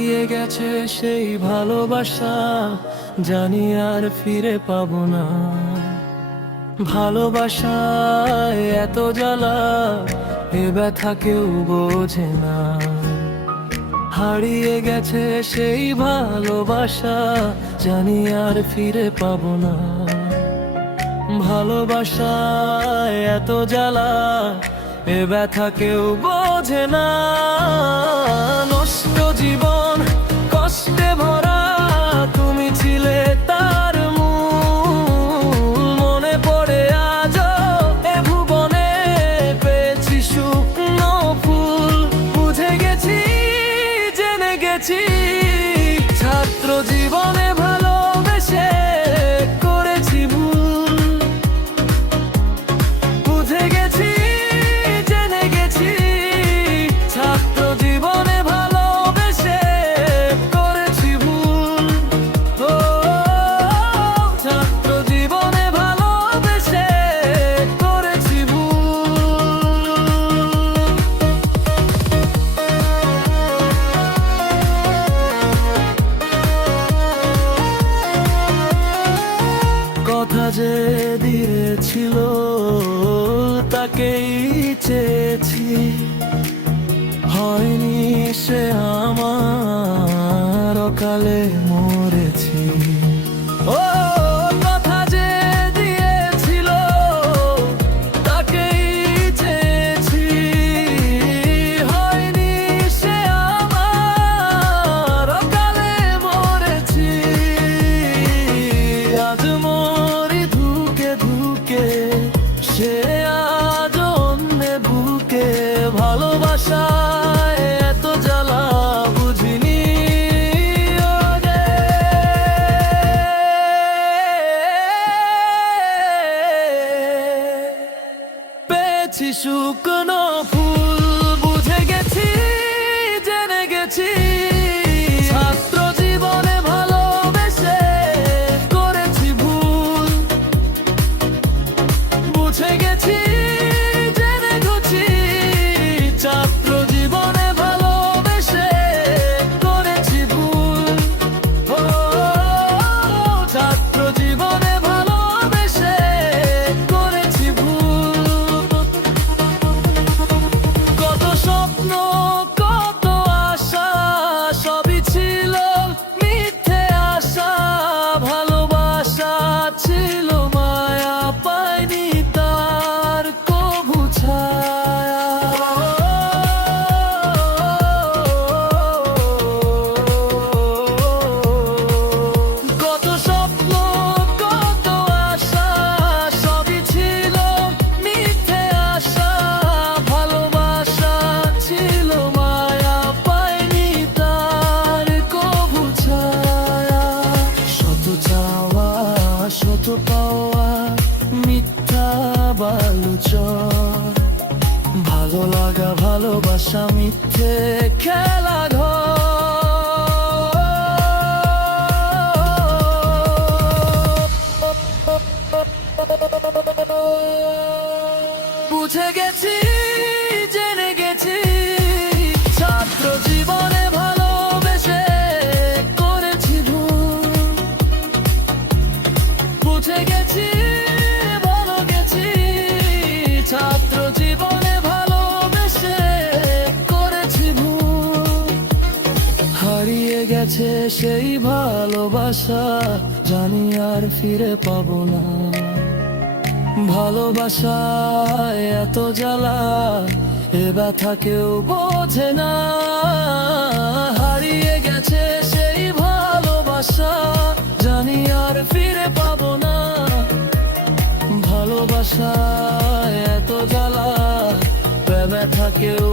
হারিয়ে গেছে সেই ভালোবাসা, জানি আর ফিরে পাবো না। ভালোবাসায় এত জ্বালা, এ ব্যথা কেউ বোঝে না। হারিয়ে গেছে সেই ভালোবাসা, জানি আর ফিরে পাবো না। ভালোবাসায় এত জ্বালা, এ ব্যথা কেউ বোঝে না। নষ্ট জীবন কষ্টে ভরা, তুমি ছিলে তার মূল। মনে পড়ে আজও এ ভুবনে পেয়েছি শুকনো ফুল। বুঝে গেছি, জেনে গেছি, ছাত্র জীবনে ভালোবেসে করেছি ভুল। বুঝে গেছি, জেনে গেছি, ছাত্র জীবনে ভালোবেসে করেছি ভুল। ও ছাত্র জীবনে ভালোবেসে করেছি ভুল। কথা যে দিয়েছিল তাকেই চেয়েছি, হয়নি সে আমার, অকালে মরেছি। ও কথা যে দিয়েছিল তাকেই চেয়েছি, হয়নি সে আমার, অকালে মরেছি। আজ মরি ধুকে ধুকে, সে আজ অন্য বুকে। ভালোবাসায় এত জ্বালা বুঝিনি ও রে। পেয়েছি শুকনো ফুল। বুঝে গেছি, জেনে গেছি, ছাত্র জীবনে ভালোবেসে করেছি ভুল। বুঝে গেছি, জেনে গেছি, ছাত্র জীবনে ভালোবেসে করেছি ভুল। ও ছাত্র জীবনে ভালোবেসে করেছি ভুল। কত স্বপ্ন, কত আশা, সবই ছিল মিথ্যে আশা। ভালোবাসা ছিল মায়া, পাইনি তার কভু ছায়া। কত স্বপ্ন, কত আশা, সবই ছিল মিথ্যে আশা। ভালোবাসা ছিল মায়া, পাইনি তার কভু ছায়া। শত চাওয়া, শত পাওয়া, মিথ্যা বালুচর। ভালো লাগা ভালোবাসা মিথ্যে খেলা ঘর। বুঝে গেছি, জেনে গেছি, ছাত্র জীবনে ভালোবেসে করেছি ভুল। বুঝে গেছি, ভালো গেছি, ছাত্র জীবনে ভালোবেসে করেছি ভুল। হারিয়ে গেছে সেই ভালোবাসা, জানি আর ফিরে পাবো না। ভালোবাসায় এত জ্বালা, এ ব্যথা কেউ বোঝে না। হারিয়ে গেছে সেই ভালোবাসা, জানি আর ফিরে পাবো না। ভালোবাসায় এত জ্বালা, এ ব্যথা কেউ